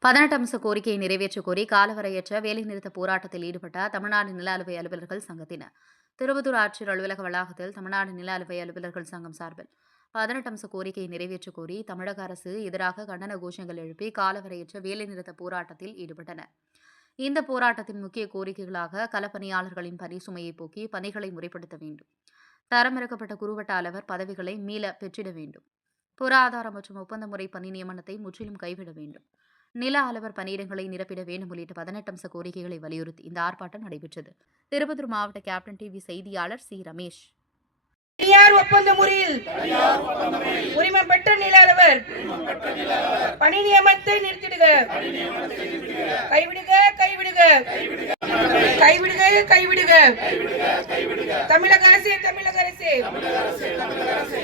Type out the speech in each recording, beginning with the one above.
பதினெட்டு அம்ச கோரிக்கையை நிறைவேற்றக் கோரி காலவரையற்ற வேலைநிறுத்த போராட்டத்தில் ஈடுபட்ட தமிழ்நாடு நில அலுவை அலுவலர்கள் சங்கத்தினர். திருவதூர் ஆட்சியர் அலுவலக வளாகத்தில் தமிழ்நாடு நில அலுவை அலுவலர்கள் சங்கம் சார்பில் பதினெட்டு அம்ச கோரிக்கையை நிறைவேற்றக் கோரி தமிழக அரசு எதிராக கண்டன கோஷங்கள் எழுப்பி காலவரையற்ற வேலைநிறுத்த போராட்டத்தில் ஈடுபட்டனர். இந்த போராட்டத்தின் முக்கிய கோரிக்கைகளாக களப்பணியாளர்களின் பரிசுமையை போக்கி பணிகளை முறைப்படுத்த வேண்டும். தரமிறக்கப்பட்ட குறுவட்ட அலுவலர் பதவிகளை மீள பெற்றிட வேண்டும். பொருளாதார மற்றும் ஒப்பந்த முறை பணி நியமனத்தை முற்றிலும் கைவிட வேண்டும். நில அலுவலர் பணியிடங்களை நிரப்பிட வேண்டும் உள்ளிட்ட பதினெட்டு அம்ச கோரிக்கைகளை வலியுறுத்தி இந்த ஆர்ப்பாட்டம் நடைபெற்றது. திருப்பத்தூர் மாவட்ட கேப்டன் டிவி செய்தியாளர் சி. ரமேஷ். தனியார் ஒப்பந்த முறையில் உரிமை பெற்ற நில அலுவலர் பணி நியமனத்தை நிறுத்திடுக. கைவிடுக கைவிடுக. கைவிடுக கைவிடுக. தமிழக அரசே தமிழக அரசே.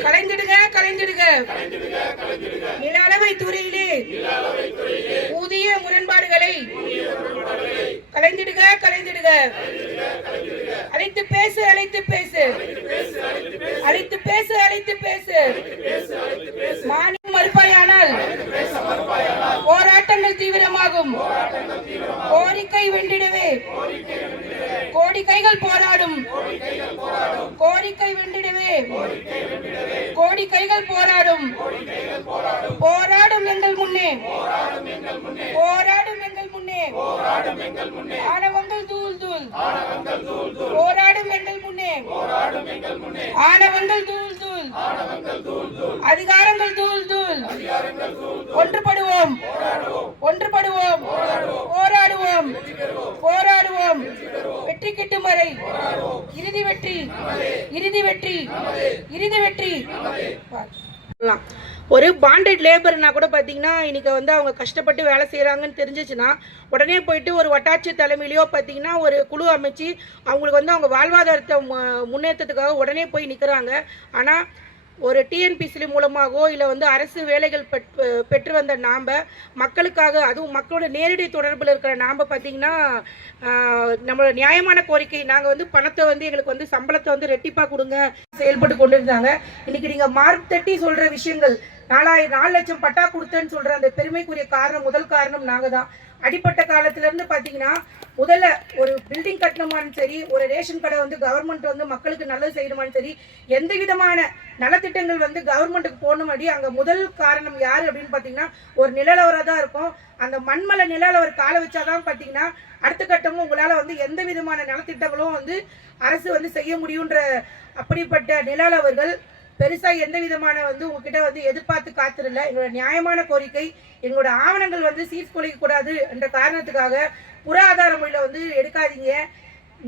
கலைந்திடுக கலைந்திடுக. நில அளவை துறையிலே புதிய முரண்பாடுகளை கலைந்திடுக கலைந்திடுக. அழைத்து பேசு அழைத்து பேசு. அழைத்து பேசு அழைத்து பேசு. மானியம் மறுப்பாயானால் போராட்டங்கள் தீவிரமாகும். கோரிக்கை வென்றிடவே. கோடி கைகள் போராடும். கோரிக்கை வென்றிடவே கோடிக்கைகள் போராடும். போராடும் எங்கள் முன்னே. போராடும் எங்கள் முன்னே. ஆனவங்கள் தூள் தூள். போராடும் எங்கள் முன்னே. ஆனவங்கள் தூள் தூள். அதிகாரங்கள் தூள் தூள். ஒன்றுபடுவோம். ஒன்றுபடுவோம். போராடுவோம். போராடுவோம். வெற்றி கிட்டும் வரை இறுதி வெற்றி. இறுதி வெற்றி. இறுதி வெற்றி. ஒரு பாண்டட் லேபர்னா கூட பார்த்தீங்கன்னா இன்றைக்கி வந்து அவங்க கஷ்டப்பட்டு வேலை செய்கிறாங்கன்னு தெரிஞ்சிச்சுன்னா உடனே போயிட்டு ஒரு வட்டாட்சி தலைமையிலையோ பார்த்தீங்கன்னா ஒரு குழு அமைச்சு அவங்களுக்கு வந்து அவங்க வாழ்வாதாரத்தை மு- முன்னேற்றத்துக்காக உடனே போய் நிற்கிறாங்க ஆனால் ஒரு டிஎன்பிசி மூலமாகவோ இல்லை வந்து அரசு வேலைகள் பெற்- பெற்று வந்த நாம் மக்களுக்காக அதுவும் மக்களோட நேரடி தொடர்பில் இருக்கிற நாம் பார்த்தீங்கன்னா நம்மளோட நியாயமான கோரிக்கை நாங்கள் வந்து பணத்தை வந்து எங்களுக்கு வந்து சம்பளத்தை வந்து ரெட்டிப்பாக கொடுங்க செயல்பட்டு கொண்டு இருந்தாங்க இன்னைக்கு நீங்கள் மார்க் தட்டி சொல்கிற விஷயங்கள் நாலாயிரம் நாலு லட்சம் பட்டா கொடுத்தேன்னு சொல்கிற அந்த பெருமைக்குரிய காரணம் முதல் காரணம் நாங்கள் தான் அடிப்பட்ட காலத்திலேருந்து பார்த்தீங்கன்னா முதல்ல ஒரு பில்டிங் கட்டணுமான்னு சரி ஒரு ரேஷன் கடை வந்து கவர்மெண்ட் வந்து மக்களுக்கு நல்லது செய்யணுமான்னு சரி எந்த விதமான நலத்திட்டங்கள் வந்து கவர்மெண்ட்டுக்கு போகணும்படி அங்கே முதல் காரணம் யார் அப்படின்னு பார்த்தீங்கன்னா ஒரு நிலவராக தான் இருக்கும். அந்த மண்மலை நிலவர் கால வச்சாதான் பார்த்தீங்கன்னா அடுத்த கட்டமும் உங்களால் வந்து எந்த விதமான நலத்திட்டங்களும் வந்து அரசு வந்து செய்ய முடியுன்ற அப்படிப்பட்ட நிலவர்கள் பெருசாக எந்த விதமான வந்து உங்ககிட்ட வந்து எதிர்பார்த்து காத்திரல. எங்களோட நியாயமான கோரிக்கை எங்களோட ஆவணங்கள் வந்து சீர்குலைக்க கூடாது என்ற காரணத்துக்காக புற ஆதார மொழியில் வந்து எடுக்காதீங்க.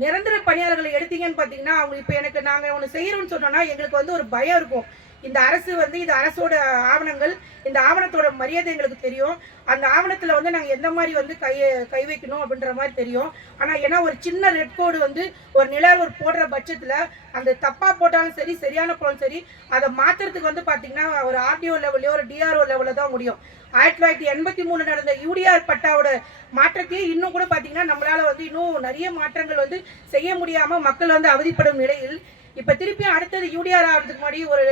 நிரந்தர பணியாளர்களை எடுத்தீங்கன்னு பார்த்தீங்கன்னா அவங்க இப்போ எனக்கு நாங்கள் ஒன்று செய்கிறோம்னு சொன்னோன்னா எங்களுக்கு வந்து ஒரு பயம் இருக்கும். இந்த அரசு வந்து இது அரசோட ஆவணங்கள் இந்த ஆவணத்தோட மரியாதை எங்களுக்கு தெரியும். அந்த ஆவணத்தில் வந்து நாங்கள் எந்த மாதிரி வந்து கை கை வைக்கணும் அப்படின்ற மாதிரி தெரியும். ஆனால் ஏன்னா ஒரு சின்ன ரெட் கோடு வந்து ஒரு நிலவர் போடுற பட்சத்தில் அந்த தப்பாக போட்டாலும் சரி சரியான போனாலும் சரி அதை மாற்றுறதுக்கு வந்து பார்த்திங்கன்னா ஒரு ஆர்டிஓ லெவல்லையோ ஒரு டிஆர்ஓ லெவலில் தான் முடியும். ஆயிரத்தி தொள்ளாயிரத்தி எண்பத்தி மூணு நடந்த யூடிஆர் பட்டாவோட மாற்றத்தையே இன்னும் கூட பார்த்தீங்கன்னா நம்மளால் வந்து இன்னும் நிறைய மாற்றங்கள் வந்து செய்ய முடியாமல் மக்கள் வந்து அவதிப்படும் நிலையில் இப்போ திருப்பியும் அடுத்தது யூடிஆர் ஆகிறதுக்கு முன்னாடி ஒரு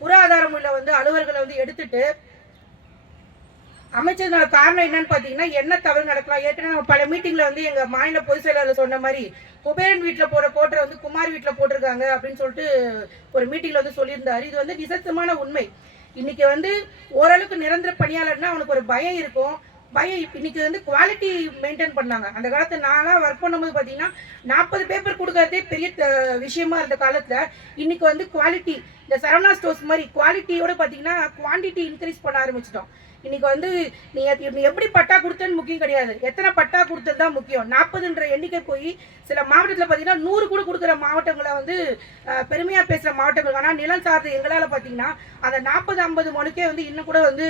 புற ஆதாரம் உள்ள வந்து அலுவலர்களை வந்து எடுத்துட்டு அமைச்சதுனால காரணம் என்னன்னு பார்த்தீங்கன்னா என்ன தவறு நடக்கலாம்? ஏற்கனவே நம்ம பல மீட்டிங்ல வந்து எங்க மாநில பொதுச் செயலாளர் சொன்ன மாதிரி குபேரன் வீட்டில் போட போட்டரை வந்து குமார் வீட்டில் போட்டிருக்காங்க அப்படின்னு சொல்லிட்டு ஒரு மீட்டிங்ல வந்து சொல்லியிருந்தாரு. இது வந்து நிசத்தமான உண்மை. இன்னைக்கு வந்து ஓரளவுக்கு நிரந்தர பணியாளர்னா அவனுக்கு ஒரு பயம் இருக்கும். பயம் இப்ப இன்னைக்கு வந்து குவாலிட்டி மெயின்டைன் பண்ணாங்க. அந்த காலத்துல நான்லாம் ஒர்க் பண்ணும்போது பார்த்தீங்கன்னா நாற்பது பேப்பர் கொடுக்கறதே பெரிய விஷயமா இருந்த காலத்துல இன்னைக்கு வந்து குவாலிட்டி இந்த சரவணா ஸ்டோர்ஸ் மாதிரி குவாலிட்டியோட பார்த்தீங்கன்னா குவாண்டிட்டி இன்க்ரீஸ் பண்ண ஆரம்பிச்சிட்டோம். இன்னைக்கு வந்து நீ எப்படி பட்டா கொடுத்தேன்னு முக்கியம் கிடையாது. எத்தனை பட்டா கொடுத்தது தான் முக்கியம். நாற்பதுன்ற எண்ணிக்கை போய் சில மாவட்டத்தில் பார்த்தீங்கன்னா நூறு கூட கொடுக்குற மாவட்டங்களை வந்து பெருமையாக பேசுகிற மாவட்டங்கள். ஆனால் நிலம் சார்ந்த எங்களால் பார்த்தீங்கன்னா அந்த நாற்பது ஐம்பது மனுக்கே வந்து இன்னும் கூட வந்து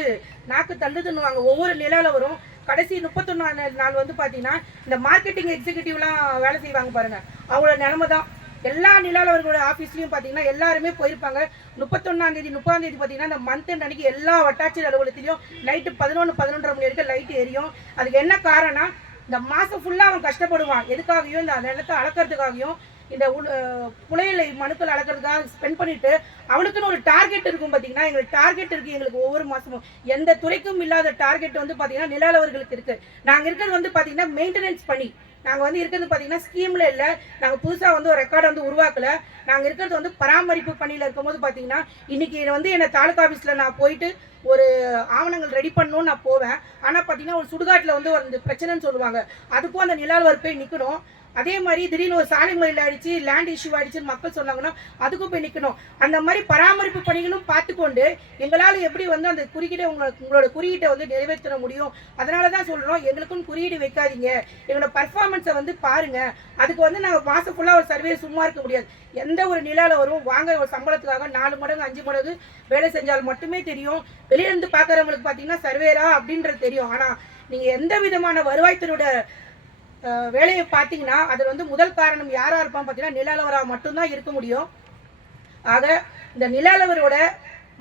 நாக்கு தள்ளுதுன்னுவாங்க. ஒவ்வொரு நிலாவில் வரும். கடைசி முப்பத்தொன்னு நாள் வந்து பார்த்தீங்கன்னா இந்த மார்க்கெட்டிங் எக்ஸிக்யூட்டிவ்லாம் வேலை செய்வாங்க பாருங்கள் அவங்களோட நிலமை தான் எல்லா நிலாளர்களோட ஆஃபீஸ்லையும் பார்த்தீங்கன்னா எல்லாருமே போயிருப்பாங்க. முப்பத்தொன்னாம் தேதி முப்பதாம் தேதி பார்த்தீங்கன்னா அந்த மந்த் அன்னைக்கு எல்லா வட்டாட்சியர் அலுவலகத்திலையும் நைட்டு பதினொன்று பதினொன்றரை மணி வரைக்கும் லைட் எரியும். அதுக்கு என்ன காரணம் இந்த மாதம் ஃபுல்லாக அவன் கஷ்டப்படுவான். எதுக்காகவும் இந்த நிலத்தை அளக்கிறதுக்காகவும் இந்த புலையிலை மனுக்கள் அளக்கிறதுக்காக ஸ்பெண்ட் பண்ணிட்டு அவனுக்குன்னு ஒரு டார்கெட் இருக்கும் பார்த்தீங்கன்னா எங்களுக்கு டார்கெட் இருக்குது எங்களுக்கு ஒவ்வொரு மாதமும் எந்த துறைக்கும் இல்லாத டார்கெட் வந்து பார்த்தீங்கன்னா நிலாளவர்களுக்கு இருக்குது நாங்கள் இருக்கிறது வந்து பார்த்தீங்கன்னா மெயின்டெனன்ஸ் பண்ணி நாங்கள் வந்து இருக்கிறது பார்த்தீங்கன்னா ஸ்கீமில் இல்லை. நாங்கள் புதுசாக வந்து ஒரு ரெக்கார்டை வந்து உருவாக்கல. நாங்கள் இருக்கிறது வந்து பராமரிப்பு பணியில் இருக்கும்போது பார்த்தீங்கன்னா இன்னைக்கு வந்து என்னை தாலுகா ஆஃபீஸில் நான் போயிட்டு ஒரு ஆவணங்கள் ரெடி பண்ணணும்னு நான் போவேன். ஆனால் பார்த்தீங்கன்னா ஒரு சுடுகாட்டில் வந்து ஒரு பிரச்சனைன்னு சொல்லுவாங்க. அதுக்கும் அந்த நிலால் போய் நிற்கணும் அதே மாதிரி திடீர்னு ஒரு சாலை மறியல் ஆயிடுச்சு லேண்ட் இஷ்யூ ஆயிடுச்சுன்னு மக்கள் சொன்னாங்கன்னா அதுக்கும் போய் நிற்கணும் அந்த மாதிரி பராமரிப்பு பணிகளும் பார்த்துக்கொண்டு எங்களால் எப்படி வந்து அந்த குறியீடை உங்களை உங்களோட குறியீட்டை வந்து நிறைவேற்ற முடியும்? அதனால தான் சொல்கிறோம் எங்களுக்கும் குறியீடு வைக்காதீங்க. எங்களோட பர்ஃபார்மன்ஸை வந்து பாருங்கள் அதுக்கு வந்து நாங்கள் மாதம் ஃபுல்லாக ஒரு சர்வே சும்மா இருக்க முடியாது. எந்த ஒரு நிலாவில் வரும் வாங்க ஒரு சம்பளத்துக்காக நாலு மடங்கு அஞ்சு மடங்கு வேலை செஞ்சால் மட்டுமே தெரியும். வெளியிலேருந்து பார்க்குறவங்களுக்கு பார்த்தீங்கன்னா சர்வேரா அப்படின்றது தெரியும். ஆனால் நீங்கள் எந்த விதமான வருவாய்த்துறையோட வேலையை பார்த்தீங்கன்னா அதில் வந்து முதல் காரணம் யாராக இருப்பான் பார்த்தீங்கன்னா நிலாளவராக மட்டும்தான் இருக்க முடியும். ஆக இந்த நிலாளவரோட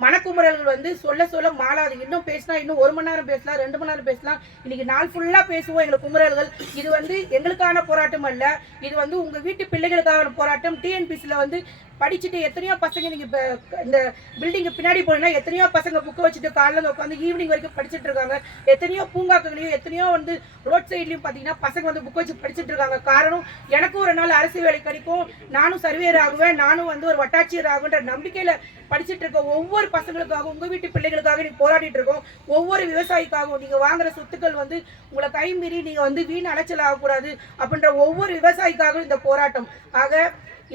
மனக்குமுறல்கள் வந்து சொல்ல சொல்ல மாறாது. இன்னும் பேசினா இன்னும் ஒரு மணி நேரம் பேசலாம் ரெண்டு மணி நேரம் பேசலாம். இன்னைக்கு நாள் ஃபுல்லாக பேசுவோம் எங்களுக்கு குமுறல்கள். இது வந்து எங்களுக்கான போராட்டம் அல்ல. இது வந்து உங்கள் வீட்டு பிள்ளைகளுக்கான போராட்டம். டிஎன்பிசியில் வந்து படிச்சுட்டு எத்தனையோ பசங்க நீங்கள் இப்போ இந்த பில்டிங்கு பின்னாடி போனீங்கன்னா எத்தனையோ பசங்க புக்கை வச்சுட்டு காலைல உட்காந்து ஈவினிங் வரைக்கும் படிச்சுட்டு இருக்காங்க. எத்தனையோ பூங்காக்களையும் எத்தனையோ வந்து ரோட் சைட்லையும் பார்த்தீங்கன்னா பசங்க வந்து புக் வச்சு படிச்சுட்டு இருக்காங்க. காரணம் எனக்கும் ஒரு நாள் அரசு வேலை கிடைக்கும். நானும் சர்வேயர் ஆகுவேன். நானும் வந்து ஒரு வட்டாட்சியர் ஆகுன்ற நம்பிக்கையில் படிச்சுட்டு இருக்க ஒவ்வொரு பசங்களுக்காகவும் உங்கள் வீட்டு பிள்ளைகளுக்காக நீங்கள் போராடிட்டு இருக்கோம். ஒவ்வொரு விவசாயிக்காகவும் நீங்கள் வாங்குற சொத்துக்கள் வந்து உங்களை கைமீறி நீங்கள் வந்து வீண் அலைச்சல் ஆகக்கூடாது அப்படின்ற ஒவ்வொரு விவசாயிக்காகவும் இந்த போராட்டம். ஆக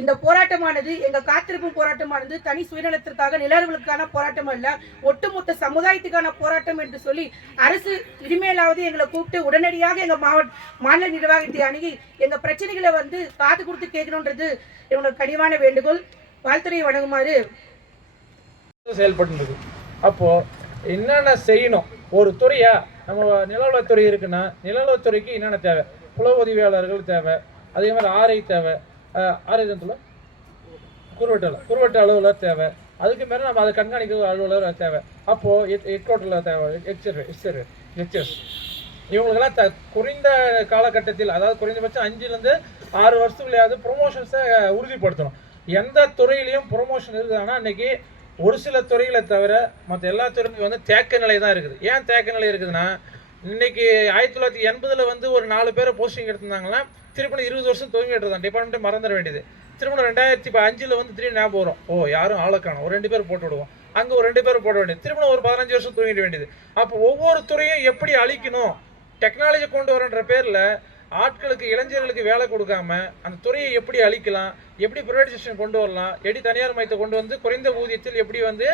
இந்த போராட்டமானது எங்க காத்திருப்பு போராட்டமானது தனி சுயநலத்திற்காக நிலவர்களுக்கான போராட்டம் அல்ல ஒட்டுமொத்த சமுதாயத்துக்கான போராட்டம் என்று சொல்லி அரசு இனிமேலாவது எங்களை கூப்பிட்டு உடனடியாக எங்க மாவட்ட மாநில நிர்வாகத்தை அணுகி எங்க பிரச்சனைகளை வந்து காது கொடுத்து கேட்கணுன்றது என்னோட கனிவான வேண்டுகோள். வாழ்த்துறை வழங்குமாறு செயல்பட்டு அப்போது என்னென்ன செய்யணும்? ஒரு துறையா? நம்ம நிலவளத்துறை இருக்குன்னா நிலவளத்துறைக்கு என்னென்ன தேவை? புல உதவியாளர்கள் தேவை. அதே மாதிரி ஆரை தேவை. அஹ், ஆரை தான் சொல்ல குறுவட்ட அலுவலர். தேவை. அதுக்கு மேலே நம்ம அதை கண்காணிக்க அலுவலர் தேவை. அப்போது ஹெட் ஹெட் குவார்ட்டரில் தேவை. ஹெச்ஆர் ஹெச்ஆர் ஹெச்எஸ் இவங்களுக்கெல்லாம் த குறைந்த காலகட்டத்தில் அதாவது குறைந்தபட்சம் அஞ்சுலேருந்து ஆறு வருஷத்துக்குள்ளையாவது ப்ரொமோஷன்ஸை உறுதிப்படுத்தணும். எந்த துறையிலையும் ப்ரொமோஷன் இருக்குதுன்னா அன்றைக்கி ஒரு சில துறைகளை தவிர மற்ற எல்லா துறையும் வந்து தேக்க நிலை தான் இருக்குது. ஏன் தேக்க நிலை இருக்குதுன்னா இன்னைக்கு ஆயிரத்தி தொள்ளாயிரத்தி எண்பதில் வந்து ஒரு நாலு பேரை போஸ்டிங் எடுத்திருந்தாங்கன்னா திருப்பி இருபது வருஷம் தூங்கிட்டு தான். டிபார்ட்மெண்ட்டே மறந்துட வேண்டியது. திரும்ப ரெண்டாயிரத்தி இப்போ அஞ்சில் வந்து திடீர்னு ஞாபகம் வரும். ஓ யாரும் ஆளை ஒரு ரெண்டு பேர் போட்டு விடுவோம். அங்கே ஒரு ரெண்டு பேரும் போட வேண்டியது. திரும்ப ஒரு பதினஞ்சு வருஷம் தூங்கிட வேண்டியது. அப்போ ஒவ்வொரு துறையும் எப்படி அழிக்கணும்? டெக்னாலஜி கொண்டு வரன்ற பேரில் ஆட்களுக்கு இளைஞர்களுக்கு வேலை கொடுக்காம அந்த துறையை எப்படி அழிக்கலாம் எப்படி ப்ரைவேடைசேஷன் கொண்டு வரலாம் எப்படி தனியார் மையத்தை கொண்டு வந்து குறைந்த ஊதியத்தில் எப்படி வந்து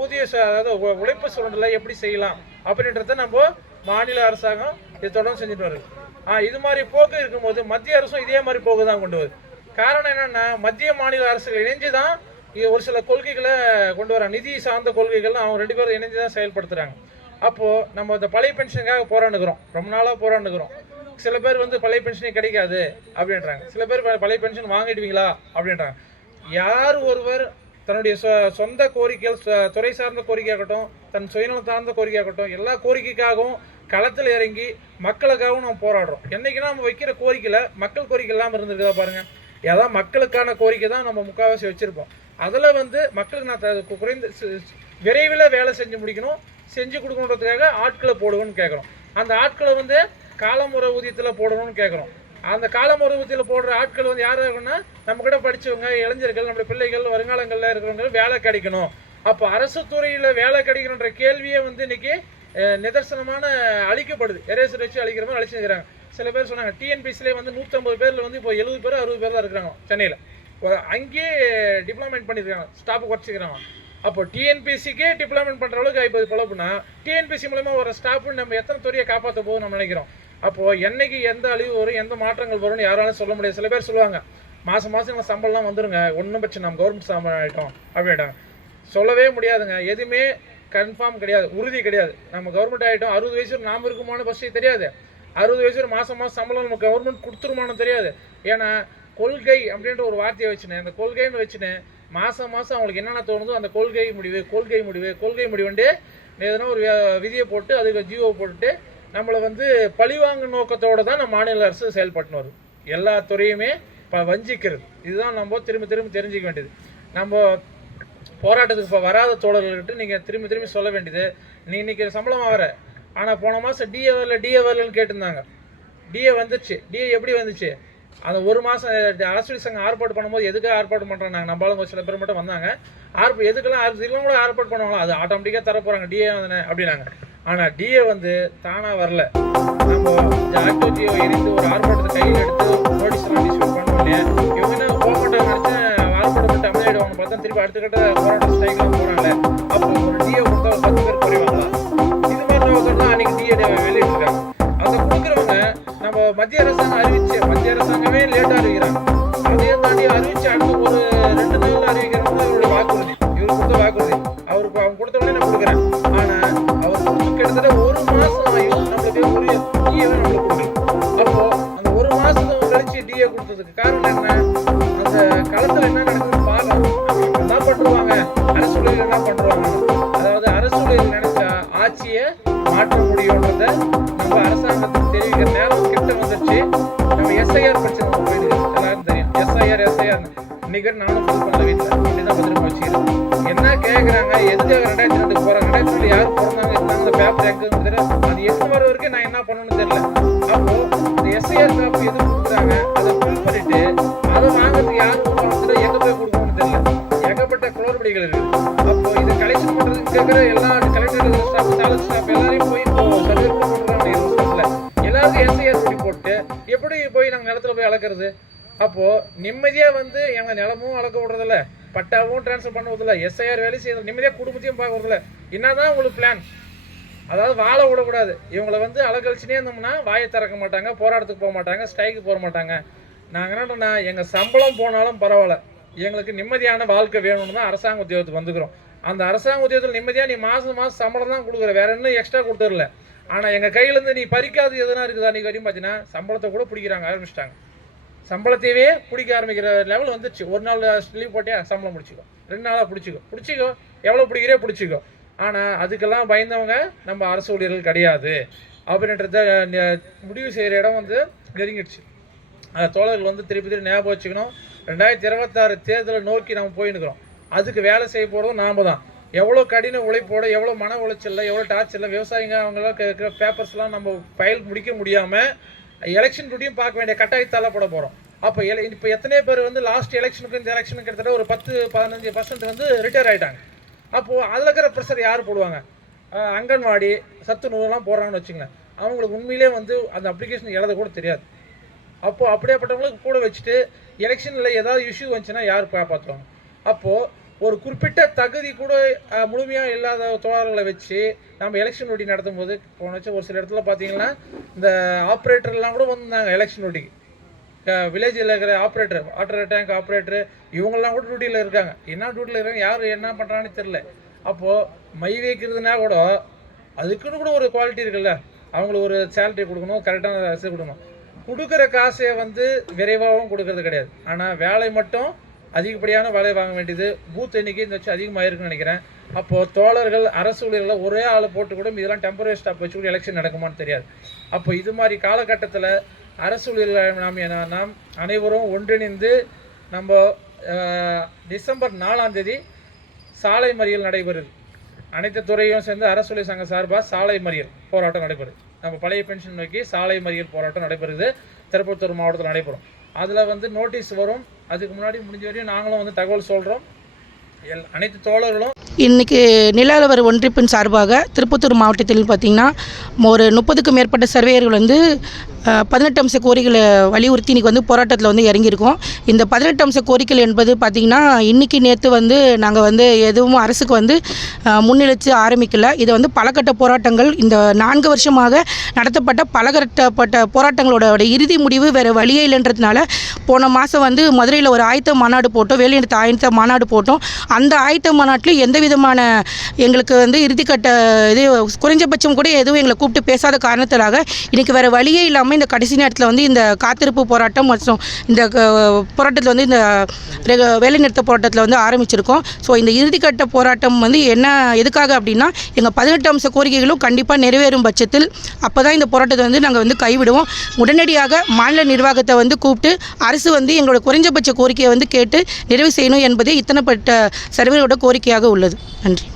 ஊதிய ச- அதாவது உழைப்பு சுரண்டலை எப்படி செய்யலாம் அப்படின்றத நம்ம மாநில அரசாங்கம் இது தொடர்ந்து செஞ்சுட்டு வருது. இது மாதிரி போக்கு இருக்கும்போது மத்திய அரசும் இதே மாதிரி போக்கு தான் கொண்டு வருது. காரணம் என்னென்னா மத்திய மாநில அரசுகள் இணைஞ்சு தான் ஒரு சில கொள்கைகளை கொண்டு வராங்க. நிதி சார்ந்த கொள்கைகள்லாம் அவங்க ரெண்டு பேரும் இணைஞ்சு தான் செயல்படுத்துகிறாங்க அப்போது நம்ம இந்த பழைய பென்ஷனுக்காக போராடுகிறோம் ரொம்ப நாளாக போராடுகிறோம் சில பேர் வந்து பழைய பென்ஷனே கிடைக்காது அப்படின்றாங்க. சில பேர் ப- பழைய பென்ஷன் வாங்கிடுவீங்களா அப்படின்றாங்க. யார் ஒருவர் தன்னுடைய சொ- சொந்த கோரிக்கைகள் துறை சார்ந்த கோரிக்கையாகட்டும் தன் சுயநலம் சார்ந்த கோரிக்கையாகட்டும் எல்லா கோரிக்கைக்காகவும் களத்தில் இறங்கி மக்களுக்காகவும் நம்ம போராடுறோம். என்றைக்குன்னா நம்ம வைக்கிற கோரிக்கையில் மக்கள் கோரிக்கை இல்லாமல் இருந்திருக்குதா பாருங்கள் ஏதாவது மக்களுக்கான கோரிக்கை தான் நம்ம முக்கால்வாசி வச்சுருப்போம். அதில் வந்து மக்களுக்கு நான் த- குறைந்த விரைவில் வேலை செஞ்சு முடிக்கணும் செஞ்சு கொடுக்கணுன்றதுக்காக ஆட்களை போடுவோன்னு கேட்குறோம். அந்த ஆட்களை வந்து காலமுறை ஊதியத்தில் போடணும்னு கேட்குறோம் அந்த காலமுறை ஊதியத்தில் போடுற ஆட்கள் வந்து யார் இருக்குன்னா நம்ம கூட படித்தவங்க இளைஞர்கள் நம்ம பிள்ளைகள் வருங்காலங்களில் இருக்கிறவங்க வேலை கிடைக்கணும். அப்போ அரசு துறையில் வேலை கிடைக்கணுன்ற கேள்வியே வந்து இன்னைக்கு நிதர்சனமான அழிக்கப்படுது. எரேசர் வச்சு அழிக்கிற மாதிரி அழிச்சுக்கிறாங்க சில பேர் சொன்னாங்க டிஎன்பிசிலே வந்து நூற்றம்பது பேரில் வந்து இப்போ எழுபது பேர் அறுபது பேர் தான் இருக்கிறாங்க சென்னையில். அங்கேயே டிப்ளமெண்ட் பண்ணியிருக்காங்க. ஸ்டாஃப் குறைச்சிக்கிறாங்க. அப்போ டிஎன்பிசிக்கே டிப்ளாய்மெண்ட் பண்ணுற அளவுக்கு ஐம்பது பழப்புனா டிஎன்பிசி மூலமா ஒரு ஸ்டாஃப் நம்ம எத்தனை துறையை காப்பாற்ற போதும் நம்ம நினைக்கிறோம். அப்போ என்னைக்கு எந்த அழிவு வரும் எந்த மாற்றங்கள் வரும்னு யாராலும் சொல்ல முடியாது. சில பேர் சொல்லுவாங்க மாதம் மாதம் நம்ம சம்பளம்லாம் வந்துருங்க ஒன்றும் பிரச்சனை நம்ம கவர்மெண்ட் சம்பளம் ஆகிட்டோம் அப்படின்ட்டாங்க சொல்லவே முடியாதுங்க. எதுவுமே கன்ஃபார்ம் கிடையாது உறுதி கிடையாது. நம்ம கவர்மெண்ட் ஆகிட்டோம் அறுபது வயசு நாம் இருக்குமான்னு ஃபஸ்ட்டு தெரியாது. அறுபது வயசு மாதம் மாதம் சம்பளம் நம்ம கவர்மெண்ட் கொடுத்துருமானு தெரியாது. ஏன்னா கொள்கை அப்படின்ற ஒரு வார்த்தையை வச்சுனேன். அந்த கொள்கைன்னு வச்சுன்னு மாதம் மாதம் அவங்களுக்கு என்னென்ன தோணுதோ அந்த கொள்கை முடிவு கொள்கை முடிவு கொள்கை முடிவுண்டு எதனா ஒரு விதியை போட்டு அதுக்கு ஜியோ போட்டு நம்மளை வந்து பழிவாங்கும் நோக்கத்தோடு தான் நம்ம மாநில அரசு செயல்பட்டுன்னு வரும். எல்லா துறையுமே இப்போ வஞ்சிக்கிறது. இதுதான் நம்ம திரும்ப திரும்ப தெரிஞ்சுக்க வேண்டியது. நம்ம போராட்டத்துக்கு இப்போ வராத தோழர்கள்கிட்ட நீங்கள் திரும்பி திரும்பி சொல்ல வேண்டியது நீ இன்னைக்கு சம்பளம் ஆகிற ஆனால் போன மாதம் டிஏ வரல டிஏ வரலன்னு கேட்டிருந்தாங்க. டிஏ வந்துச்சு. டிஏ எப்படி வந்துச்சு? அந்த ஒரு மாதம் அரசு சங்கம் ஆர்ப்பாடு பண்ணும்போது எதுக்காக ஆர்ப்பாடு பண்ணுறாங்க நம்மளும் ஒரு சில பேர் மட்டும் வந்தாங்க. ஆர்ப்பு எதுக்கெல்லாம் அரசு கூட ஆர்ப்பாடு பண்ணுவாங்களா? அது ஆட்டோமேட்டிக்காக தர போகிறாங்க டிஏ வந்தனே அப்படின்னாங்க. ஆனால் டிஏ வந்து தானாக வரல. நம்ம ஆட்டோ ஜியோ இணைந்து ஒரு ஆர்ப்பாட்டத்தை கையில் எடுத்து நோட்டீஸ் எல்லாம் பண்ணோம் இல்லையா? இவங்க என்ன போக நினச்சேன் ஆர்ப்பாட்டத்தை பண்ணிட்டு அமைதியாயிடுவாங்க பார்த்தா திருப்பி அடுத்த கட்ட போராட்டம் ஸ்ட்ரைக்லாம் போகிறாங்களே அப்போ ஒரு டிஏ பட்டாவும் ட்ரான்ஸ்ஃபர் பண்ணுவதில்ல. எஸ்ஐஆர் வேலை செய்யறது. நிம்மதியாக குடும்பத்தையும் பார்க்கறதில்ல. என்னதான் உங்களுக்கு பிளான் அதாவது வாழ விடக்கூடாது. இவங்களை வந்து அலகழிச்சுனே இருந்தோம்னா வாயை திறக்க மாட்டாங்க போராட்டத்துக்கு போக மாட்டாங்க ஸ்ட்ரைக்கு போக மாட்டாங்க. நாங்கள் என்ன எங்கள் சம்பளம் போனாலும் பரவாயில்ல. எங்களுக்கு நிம்மதியான வாழ்க்கை வேணும்னு தான் அரசாங்க உத்தியோகத்துக்கு வந்துக்கிறோம். அந்த அரசாங்க உத்தியோகத்தில் நிம்மதியாக நீ மாதம் மாதம் சம்பளம் தான் கொடுக்குற. வேற இன்னும் எக்ஸ்ட்ரா கொடுத்துடல? ஆனால் எங்கள் கையிலேருந்து நீ பறிக்காது எதுனா இருக்குதா? நீ வரையும் பார்த்தீங்கன்னா சம்பளத்தை கூட பிடிக்கிறாங்க ஆரம்பிச்சிட்டாங்க. சம்பளத்தையவே பிடிக்க ஆரம்பிக்கிற லெவல் வந்துருச்சு. ஒரு நாள் லீவ் போட்டே சம்பளம் பிடிச்சிக்கோ. ரெண்டு நாளாக பிடிச்சிக்கோ. பிடிச்சிக்கோ. எவ்வளோ பிடிக்கிறே பிடிச்சிக்கோ. ஆனால் அதுக்கெல்லாம் பயந்தவங்க நம்ம அரசு ஊழியர்கள் கிடையாது. அப்படின்றத முடிவு செய்கிற இடம் வந்து நெருங்கிடுச்சு. அந்த தோழர்கள் வந்து திருப்பி திருப்பி ஞாபகம் வச்சுக்கணும். ரெண்டாயிரத்தி இருபத்தாறு தேர்தலை நோக்கி நம்ம போயின்னுக்கிறோம் அதுக்கு வேலை செய்ய போகிறதும் நாம் தான். எவ்வளோ கடின உழைப்போட எவ்வளோ மன உளைச்சல்ல எவ்வளோ டார்ச்சரில் விவசாயிங்க அவங்களாம் கேட்குற பேப்பர்ஸ்லாம் நம்ம ஃபைல் முடிக்க முடியாமல் எலெக்ஷன் டியூட்டியும் பார்க்க வேண்டிய கட்டாயத்தால் போட போகிறோம் அப்போ எல இப்போ எத்தனை பேர் வந்து லாஸ்ட் எலெக்ஷனுக்கு இந்த எலெக்ஷனுக்கு கிட்டத்தட்ட ஒரு பத்து பதினஞ்சு பர்சன்ட் வந்து ரிட்டையர் ஆகிட்டாங்க அப்போது அதில் இருக்கிற ப்ரெஷர் யார் போடுவாங்க? அங்கன்வாடி சத்து நூறுலாம் போடுறாங்கன்னு வச்சுங்க அவங்களுக்கு உண்மையிலே வந்து அந்த அப்ளிகேஷன் எழுத கூட தெரியாது. அப்போது அப்படியேப்பட்டவங்களுக்கு கூட வச்சுட்டு எலெக்ஷனில் ஏதாவது இஷ்யூ வந்துச்சுன்னா யார் காப்பாற்றுவாங்க அப்போது ஒரு குறிப்பிட்ட தகுதி கூட முழுமையாக இல்லாத தோழர்களை வச்சு நம்ம எலெக்ஷன் நோட்டி நடத்தும் போது போன வச்சு ஒரு சில இடத்துல பார்த்தீங்கன்னா இந்த ஆப்ரேட்டர்லாம் கூட வந்திருந்தாங்க எலெக்ஷன் நோட்டிக்கு வில்லேஜில் இருக்கிற ஆப்ரேட்டர் வாட்டர் டேங்க் ஆப்ரேட்டர் இவங்கெல்லாம் கூட டியூட்டியில் இருக்காங்க. என்ன டியூட்டியில் இருக்காங்க யார் என்ன பண்ணுறான்னு தெரில அப்போது மை வைக்கிறதுனா கூட அதுக்குன்னு கூட ஒரு குவாலிட்டி இருக்குல்ல. அவங்களுக்கு ஒரு சேலரி கொடுக்கணும் கரெக்டான ரசீது கொடுக்கணும். கொடுக்குற காசை வந்து விரைவாகவும் கொடுக்கறது கிடையாது. ஆனால் வேலை மட்டும் அதிகப்படியான வேலை வாங்க வேண்டியது. பூத் எண்ணிக்கை இந்த வச்சு அதிகமாக இருக்குன்னு நினைக்கிறேன். அப்போது தோழர்கள் அரசு ஊழியர்களை ஒரே ஆளை போட்டு கூட இதெல்லாம் டெம்பரரி ஸ்டாப் வச்சு கூட எலெக்ஷன் நடக்குமான்னு தெரியாது. அப்போ இது மாதிரி காலகட்டத்தில் அரசு ஊழியர்கள் நாம் என- நாம் அனைவரும் ஒன்றிணைந்து நம்ம டிசம்பர் நாலாம் தேதி சாலை மறியல் நடைபெறுது. அனைத்து துறையும் சேர்ந்து அரசு ஊழியர் சங்க சார்பாக சாலை மறியல் போராட்டம் நடைபெறுது. நம்ம பழைய பென்ஷன் நோக்கி சாலை மறியல் போராட்டம் நடைபெறுது. திருப்பத்தூர் மாவட்டத்தில் நடைபெறும். அதில் வந்து நோட்டீஸ் வரும். அதுக்கு முன்னாடி முடிஞ்ச வரையும் நாங்களும் வந்து தகவல் சொல்கிறோம் எல் அனைத்து தோழர்களும் இன்னைக்கு நில ஒன்றிப்பின் சார்பாக திருப்பத்தூர் மாவட்டத்தில் பார்த்திங்கன்னா ஒரு முப்பதுக்கும் மேற்பட்ட சர்வேயர்கள் வந்து பதினெட்டு அம்ச கோரிக்கைகளை வலியுறுத்தி இன்றைக்கி வந்து போராட்டத்தில் வந்து இறங்கியிருக்கோம். இந்த பதினெட்டு அம்ச கோரிக்கைகள் என்பது பார்த்திங்கன்னா இன்றைக்கி நேற்று வந்து நாங்கள் வந்து எதுவும் அரசுக்கு வந்து முன்னிலைச்சு ஆரம்பிக்கல. இது வந்து பலகட்ட போராட்டங்கள் இந்த நான்கு வருஷமாக நடத்தப்பட்ட பலகட்டப்பட்ட போராட்டங்களோட இறுதி முடிவு வேறு வழியே இல்லைன்றதுனால போன மாதம் வந்து மதுரையில் ஒரு ஆயத்த மாநாடு போட்டோம் வேலைநிறுத்த ஆயத்த மாநாடு போட்டோம். அந்த ஆயத்த மாநாட்டில் எந்த விதமான எங்களுக்கு வந்து இறுதிக்கட்ட இது குறைஞ்சபட்சம் கூட எதுவும் எங்களை கூப்பிட்டு பேசாத காரணத்தினாக இன்றைக்கி வேறு வழியே இல்லாமல் இந்த கடைசி நேரத்தில் வந்து இந்த காத்திருப்பு போராட்டம் மற்றும் இந்த போராட்டத்தில் வந்து இந்த வேலைநிறுத்த போராட்டத்தில் வந்து ஆரம்பிச்சிருக்கோம். ஸோ இந்த இறுதிக்கட்ட போராட்டம் வந்து என்ன எதுக்காக அப்படின்னா எங்கள் பதினெட்டு அம்ச கோரிக்கைகளும் கண்டிப்பாக நிறைவேறும் பட்சத்தில் அப்போ தான் இந்த போராட்டத்தை வந்து நாங்கள் வந்து கைவிடுவோம். உடனடியாக மாநில நிர்வாகத்தை வந்து கூப்பிட்டு அரசு வந்து எங்களோட குறைஞ்சபட்ச கோரிக்கையை வந்து கேட்டு நிறைவு செய்யணும் என்பதே இத்தனைப்பட்ட சர்வர்களோட கோரிக்கையாக உள்ளது. நன்றி